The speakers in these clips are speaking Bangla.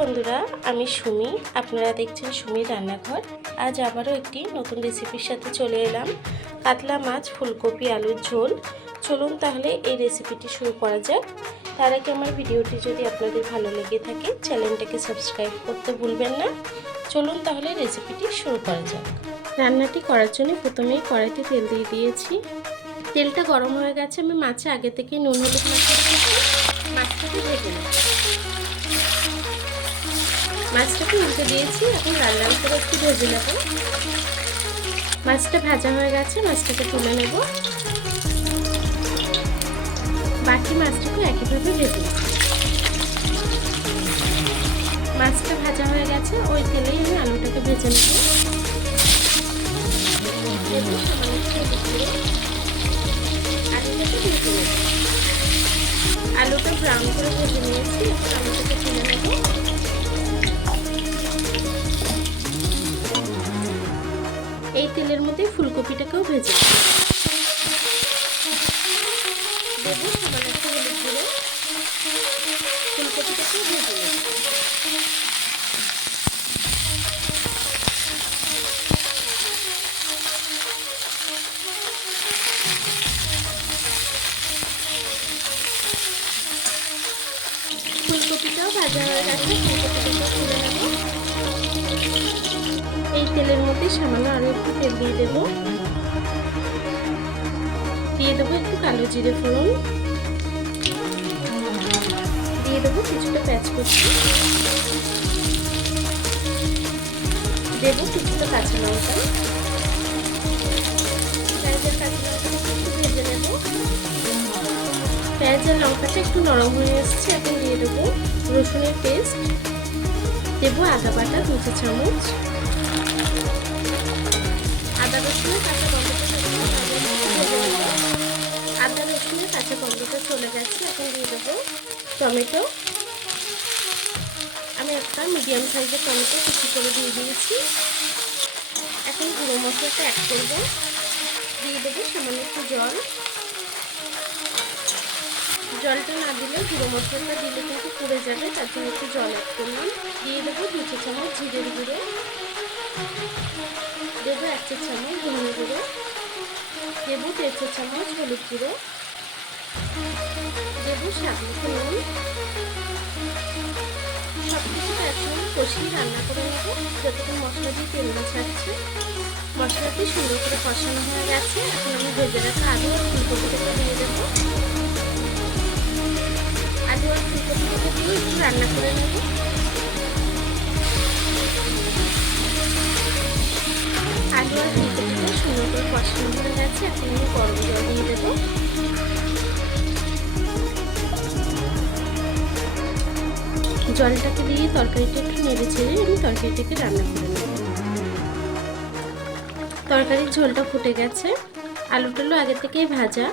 বন্ধুরা, আমি সুমি, আপনারা দেখছেন সুমির রান্নাঘর। আজ আবারও একটি নতুন রেসিপির সাথে চলে এলাম। কাতলা মাছ ফুলকপি আলুর ঝোল। চলুন তাহলে এই রেসিপিটি শুরু করা যাক। তার আগে আমার ভিডিওটি যদি আপনাদের ভালো লেগে থাকে চ্যানেলটাকে সাবস্ক্রাইব করতে ভুলবেন না। চলুন তাহলে রেসিপিটি শুরু করা যাক। রান্নাটি করার জন্য প্রথমেই কড়াইতে তেল দিয়ে দিয়েছি। তেলটা গরম হয়ে গেছে। আমি মাছে আগে থেকে নুন হলুদ মাছটাকে ভেজে নেব। মাছটাকে উল্টে দিয়েছি, এখন লাল লাল করে একটু ভেজে নেব। মাছটা ভাজা হয়ে গেছে, মাছটাকে তুলে নেব। বাকি মাছটাকে একইভাবে ভেজে নেব। মাছটা ভাজা হয়ে গেছে, ওই তেলেই আমি আলুটাকে ভেজে নেব। আলুটা ব্রাউন করে ভেজে নিয়েছি, এখন আলুটাকে তুলে নেব। এই তেলের মধ্যে ফুলকপিটাকেও ভেজে দেব। সামান্য একটু হলুদ গুঁড়ো, ফুলকপিটাকেও ভেজে নেব। ফুলকপিটাও ভাজা হয়ে গেছে, ফুলকপিটাকেও তুলে নেব। এই তেলের মধ্যে সামান্য আরও একটু তেল দিয়ে দেবো। দিয়ে দেবো একটু কালো জিরে ফোড়ন, দিয়ে দেবো কিছুটা পেঁয়াজ কুচি, দেবো কিছুটা কাঁচা লঙ্কা। পেঁয়াজের কাঁচা লঙ্কাটা একটু ভেজে নেব। পেঁয়াজের লঙ্কাটা একটু নরম হয়ে এসছে, এখন দিয়ে দেবো রসুনের পেস্ট, দেবো আদা বাটা 2 চা চামচ। আদা রসুনের কাঁচা গন্ধটা আদা রসুনের কাঁচা গন্ধটা চলে গেছে, এখন দিয়ে দেবো টমেটো। আমি একটা মিডিয়াম সাইজের টমেটো কুচি করে দিয়ে দিয়েছি। এখন গুঁড়ো মশলাটা অ্যাড করব। দিয়ে দেবো সামান্য একটু জল। জলটা না দিলে গুঁড়ো মশলাটা দিলে কিন্তু পুড়ে যাবে, তার জন্য একটু জল অ্যাড করলাম। দিয়ে দেবো 2 চা চামচ জিরের গুঁড়ো, দেবো 1 চা চামচ ধনে গুঁড়ো, দেবো 1.5 চা চামচ হলুদ গুঁড়ো, দেবো স্বাদ মতো নুন। সব কিছু একসঙ্গে কষিয়ে রান্না করে নেবো যতক্ষণ মশলা দিয়ে তেল না ছাড়ছে। মশলাটি সুন্দর করে কষানো হয়ে গেছে, এখন আমি ভেজে রাখা আলু আর ফুলকপিটাকে দিয়ে দেবো। আলু আর ফুলকপিটাকে দিয়ে একটু রান্না করে নেব। আলু আর ফুলকপিটা সুন্দর করে কষানো হয়ে গেছে, এখন আমি গরম জল দিয়ে দেবো। জলটাকে দিয়ে তরকারিটা একটু নেড়ে ছেড়ে আমি তরকারিটাকে রান্না করে নেব। তরকারির ঝোলটা ফুটে গেছে, আলু টালু আগে থেকেই ভাজা,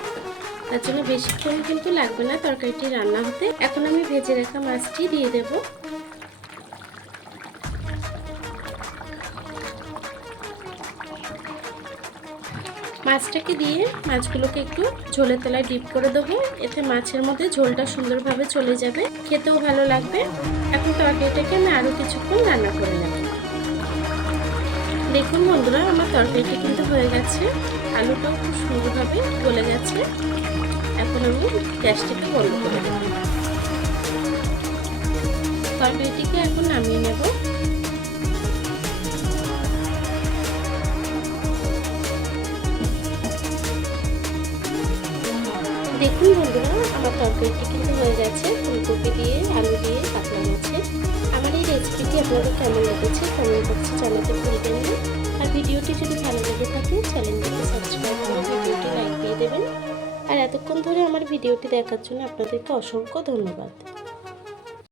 তার জন্য বেশিক্ষণ কিন্তু লাগবে না তরকারিটি রান্না হতে। এখন আমি ভেজে রাখা মাছটি দিয়ে দেব। মাছটাকে দিয়ে মাছগুলোকে একটু ঝোলের তলায় ডিপ করে দেবো, এতে মাছের মধ্যে ঝোলটা সুন্দরভাবে চলে যাবে, খেতেও ভালো লাগবে। এখন তরকারিটাকে আমি আরও কিছুক্ষণ রান্না করে নেব। দেখুন বন্ধুরা, আমার তরকারিটা কিন্তু হয়ে গেছে, আলুটাও খুব সুন্দরভাবে গলে গেছে। এখন আমি গ্যাসটাকে বন্ধ করে দেব। তরকারিটিকে এখন নামিয়ে নেব। দেখুন বন্ধুরা, আমার তরকারিটি কিন্তু হয়ে গেছে ফুলকপি দিয়ে আলু দিয়ে কাতলা মাছের। আমার এই রেসিপিটি আপনাদের কেমন লেগেছে কমেন্ট বক্সে জানাতে ভুলবেন না। আর ভিডিওটি যদি ভালো লেগে থাকে চ্যানেলটিকে সাবস্ক্রাইব করে ভিডিওটি লাইক দিয়ে দেবেন। আর এতক্ষণ ধরে আমার ভিডিওটি দেখার জন্য আপনাদেরকে অসংখ্য ধন্যবাদ।